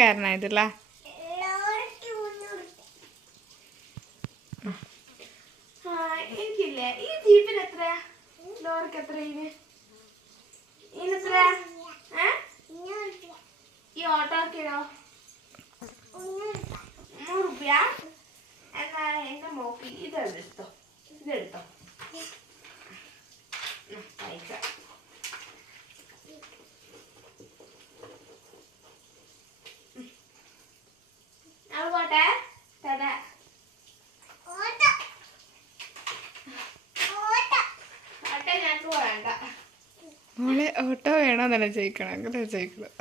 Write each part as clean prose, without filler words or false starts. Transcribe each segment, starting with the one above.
കാരണമായിട്ടില്ല. എനിക്കില്ലേ ഈ ജീപ്പിന് എത്രയാ, ലോറിക്ക് എത്ര, ഇതിനെത്രയാ, ഈ ഓട്ടോക്കിനോ 100 രൂപ. എന്നാ എന്റെ മോക്ക് ഇതെടുത്തോ, പൈസ. അത് പോട്ടെ, തരാ. മോളെ ഓട്ടോ വേണോന്നല്ല ചോദിക്കണം, അങ്ങനെ ചോദിക്കണം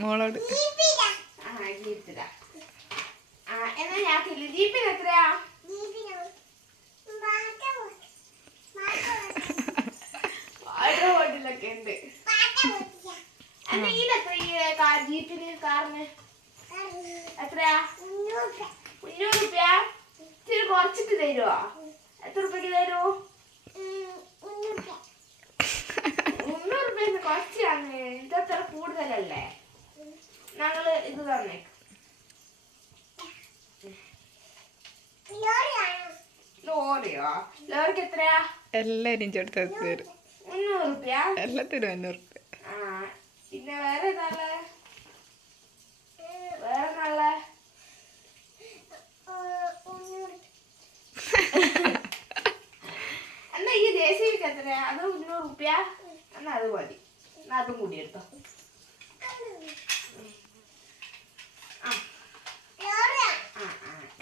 മോളോട്. എന്നാ ഞാക്കില്ല ജീപ്പിന് എത്രയാ? ഓട്ടിലൊക്കെ ഉണ്ട്. എന്നാ ഇതെത്ര ജീപ്പിന്, കാറിന് എത്രയാ? 300 രൂപ. ഇച്ചിരി കുറച്ചിട്ട് തരുവോ? എത്ര രൂപയ്ക്ക് തരൂ? 300 രൂപ കുറച്ചാണ്, ഇതത്ര കൂടുതലല്ലേ. ഞങ്ങള് ഇത് തന്നേക്കും. ലോറിയോ? ലോറിക്ക് എത്രയാ? എല്ലാരും ചേർത്ത് തരും. 300 രൂപ. എല്ലാത്തിനും 500 രൂപ. പിന്നെ വേറെ നല്ല എന്നാ ഈ ദേശീയക്ക് എത്രയാ? അത് 300 രൂപ. എന്നാ അത് മതി, അതും കൂടി എടുത്തോ.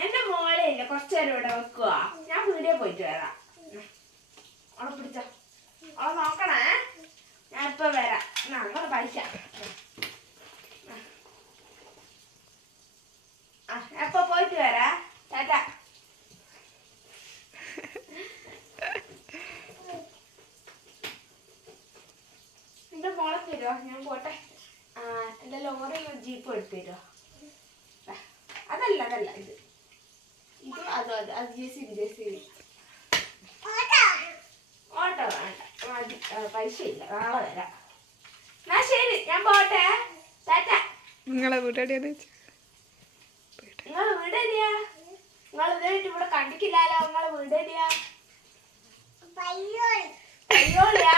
എന്റെ മോളെ ഇല്ല, കുറച്ചു നേരം ഇവിടെ വെക്കുക. ഞാൻ വീഡിയോ പോയിട്ട് വരാം. അവളെ പിടിച്ചോ, അവളെ നോക്കണേ. ഞാൻ ഇപ്പൊ വരാം. അങ്ങനെ പൈസ എപ്പൊ പോയിട്ട് വരാ. ടാറ്റാ. എന്റെ മോളെ തരുമോ? ഞാൻ പോട്ടെ. എന്റെ ലോറി ജീപ്പ് എടുത്ത് തരുമോ? അതല്ല ഇത് അതോ അത് ജെസിബി. ഓട്ടോ വേണ്ട, പൈസ ഇല്ല, നാളെ വരാം. എന്നാ ശരി, ഞാൻ പോട്ടെ. ടാറ്റാ. നിങ്ങളെ വീട്ടടിയാ? നിങ്ങളെ വീടേടിയാ? നിങ്ങൾ ഇതായിട്ട് ഇവിടെ കണ്ടിട്ടില്ലല്ലോ. നിങ്ങളെ വീടേടിയാ? പയ്യോളിയാ?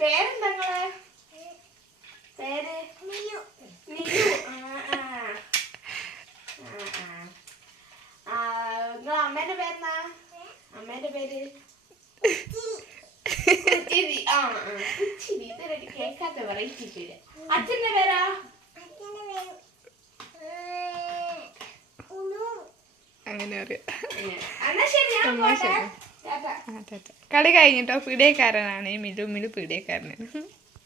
പേരെന്താ നിങ്ങളെ പേര്? നിലു. നിങ്ങളെ അമ്മേന്റെ പേരെന്നാ? അമ്മേന്റെ പേര് കേൾക്കാത്ത വെറൈറ്റി പേര്. അച്ഛന്റെ പേരാ? അങ്ങനെ അറിയാം. ശരി, കളി കഴിഞ്ഞിട്ടോ. പീഡിയക്കാരനാണ് മിലു പീഡിയക്കാരനാണ്.